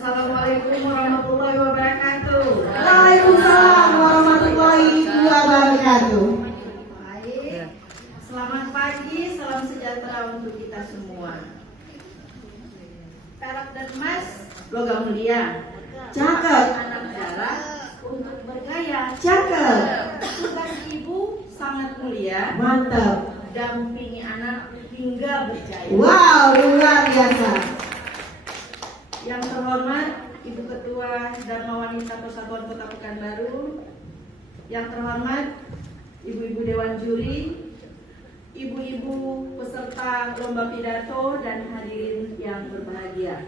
Assalamualaikum warahmatullahi wabarakatuh. Waalaikumsalam warahmatullahi wabarakatuh. Baik, selamat pagi, salam sejahtera untuk kita semua. Perak dan emas, logam mulia. Cakep. Anak darah untuk bergaya. Cakep. Tugas ibu sangat mulia. Mantap. Dampingi anak hingga berjaya. Wow, luar biasa. Yang terhormat Ibu Ketua Dharma Wanita Persatuan Kota Pekanbaru, yang terhormat ibu-ibu Dewan Juri, ibu-ibu peserta lomba pidato, dan hadirin yang berbahagia.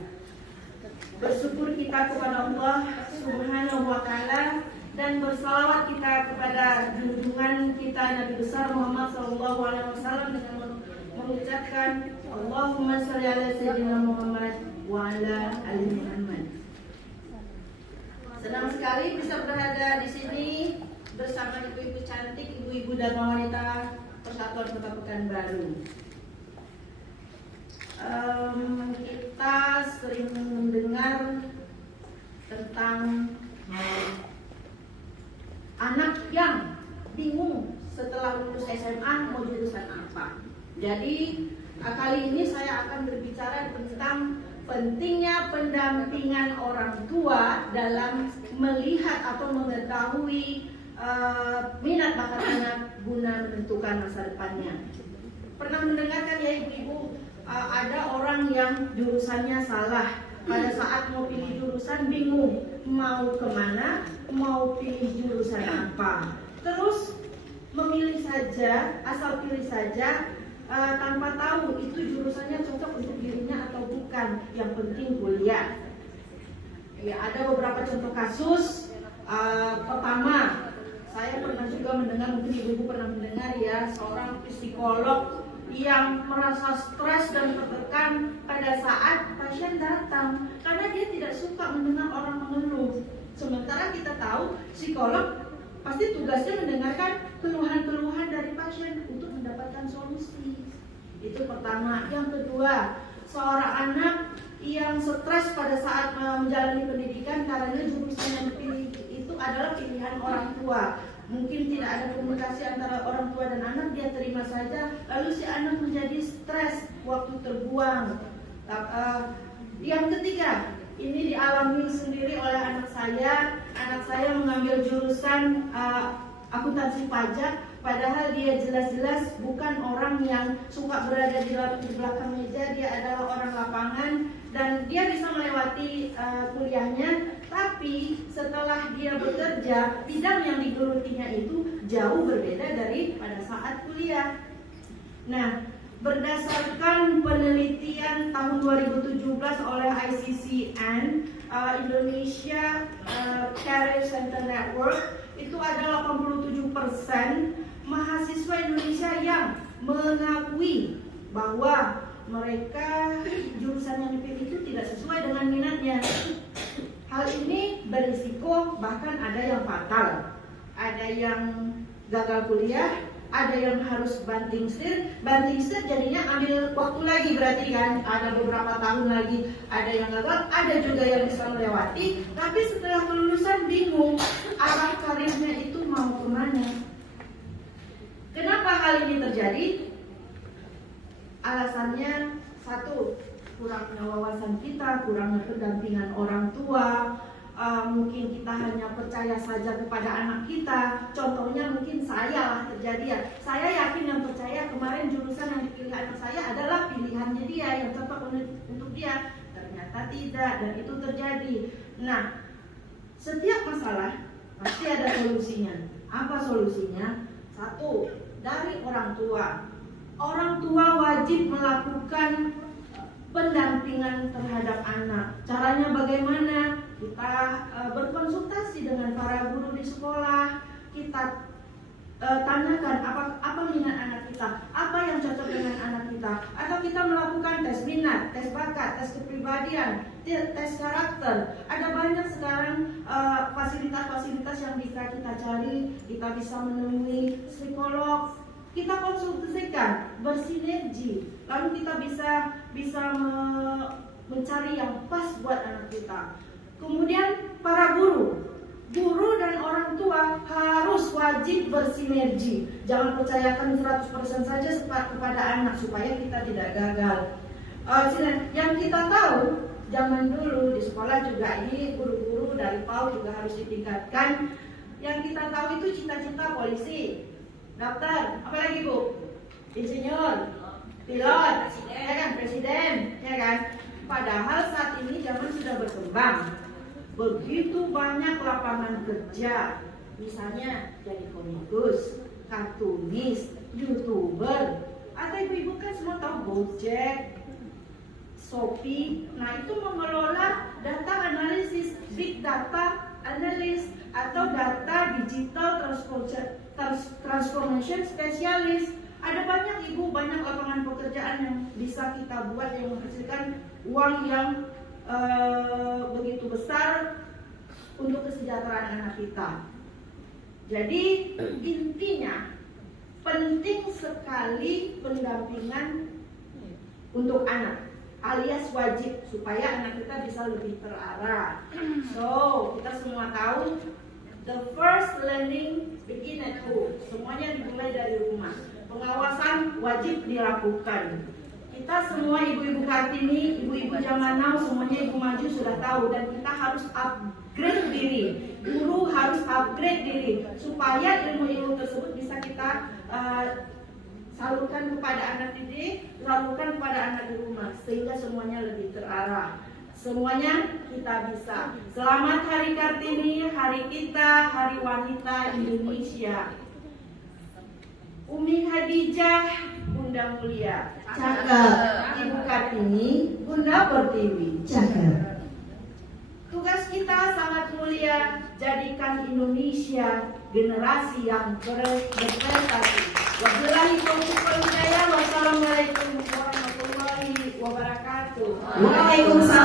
Bersyukur kita kepada Allah Subhanahu wa Ta'ala dan bersalawat kita kepada junjungan kita Nabi besar Muhammad SAW dengan mengucapkan Allahumma sholli ala sayyidina Muhammad wa ala ali Muhammad. Senang sekali bisa berada di sini bersama ibu-ibu cantik, ibu-ibu Dharma Wanita Persatuan Kota Pekanbaru. Kita sering mendengar tentang anak yang bingung setelah lulus SMA mau jurusan apa. Jadi kali ini saya akan berbicara tentang pentingnya pendampingan orang tua dalam melihat atau mengetahui minat bakat anak guna menentukan masa depannya. Pernah mendengarkan ya ibu-ibu, ada orang yang jurusannya salah. Pada saat mau pilih jurusan bingung mau kemana, mau pilih jurusan apa. Terus memilih saja, asal pilih saja, tanpa tahu itu jurusannya cocok untuk dirinya atau bukan. Yang penting kuliah. Ya, ada beberapa contoh kasus. Pertama, saya pernah juga mendengar, mungkin ibu-ibu pernah mendengar ya, seorang psikolog yang merasa stres dan tertekan pada saat pasien datang karena dia tidak suka mendengar orang mengeluh. Sementara kita tahu psikolog pasti tugasnya mendengarkan keluhan-keluhan dari pasien untuk mendapatkan solusi. Itu pertama. Yang kedua, seorang anak yang stres pada saat menjalani pendidikan karena jurusan yang dipilih itu adalah pilihan orang tua. Mungkin tidak ada komunikasi antara orang tua dan anak, dia terima saja, lalu si anak menjadi stres, waktu terbuang. Yang ketiga, ini dialami sendiri oleh anak saya. Anak saya mengambil jurusan akuntansi pajak, padahal dia jelas-jelas bukan orang yang suka berada di belakang meja. Dia adalah orang lapangan dan dia bisa melewati kuliahnya. Tapi setelah dia bekerja, bidang yang digelutinya itu jauh berbeda dari pada saat kuliah. Nah, berdasarkan penelitian tahun 2017 oleh ICCN, Indonesia Career Center Network, itu ada 87% mahasiswa Indonesia yang mengakui bahwa mereka jurusan yang dipilih itu tidak sesuai dengan minatnya. Hal ini berisiko, bahkan ada yang fatal, ada yang gagal kuliah, ada yang harus banting setir jadinya ambil waktu lagi, berarti kan ada beberapa tahun lagi, ada yang gagal, ada juga yang bisa melewati, tapi setelah kelulusan bingung arah karirnya itu mau kemana. Kenapa hal ini terjadi? Alasannya satu, kurangnya wawasan kita, kurangnya pendampingan orang tua. Mungkin kita hanya percaya saja kepada anak kita. Contohnya mungkin saya lah terjadi ya. Saya yakin yang percaya kemarin jurusan yang dipilih anak saya adalah pilihannya dia, yang cocok untuk dia. Ternyata tidak, dan itu terjadi. Nah, setiap masalah pasti ada solusinya. Apa solusinya? Satu, dari orang tua. Orang tua wajib melakukan pendampingan terhadap anak. Caranya bagaimana? Kita berkonsultasi dengan para guru di sekolah. Kita tanyakan apa minat anak kita, apa yang cocok dengan anak kita. Atau kita melakukan tes minat, tes bakat, tes kepribadian, tes karakter. Ada banyak sekarang fasilitas-fasilitas yang bisa kita cari. Kita bisa menemui psikolog, kita konsultasikan, bersinergi, lalu kita bisa mencari yang pas buat anak kita. Kemudian para guru dan orang tua harus wajib bersinergi. Jangan percayakan 100% saja kepada anak supaya kita tidak gagal. Yang kita tahu zaman dulu di sekolah juga ini guru-guru dari PAUD juga harus ditingkatkan. Yang kita tahu itu cita-cita polisi, dokter, apalagi Bu? Insinyur, pilot, ya kan, presiden, ya kan. Padahal saat ini zaman sudah berkembang. Begitu banyak lapangan kerja, misalnya jadi komikus, kartunis, YouTuber, atau ibu-ibu kan semua tahu Gojek, Shopee. Nah itu mengelola data analisis, big data analis atau data digital transformation spesialis. Ada banyak ibu, banyak lapangan pekerjaan yang bisa kita buat yang menghasilkan uang yang begitu besar untuk kesejahteraan anak kita. Jadi intinya penting sekali pendampingan untuk anak, alias wajib supaya anak kita bisa lebih terarah. So kita semua tahu the first learning begin at home. Semuanya dimulai dari rumah. Pengawasan wajib dilakukan. Kita semua ibu-ibu Kartini, ibu-ibu zaman now, semuanya ibu maju sudah tahu, dan kita harus upgrade diri. Guru harus upgrade diri supaya ilmu-ilmu tersebut bisa kita salurkan kepada anak didik, salurkan kepada anak di rumah, sehingga semuanya lebih terarah. Semuanya kita bisa. Selamat Hari Kartini, hari kita, hari wanita Indonesia. Umi Hadijah, Bunda Mulia. Cakep. Ibu Kartini, Bunda Pertiwi. Cakep. Tugas kita sangat mulia, jadikan Indonesia generasi yang berprestasi. Wabillahi taufiq wal hidayah. Wassalamualaikum warahmatullahi wabarakatuh. Waalaikumsalam.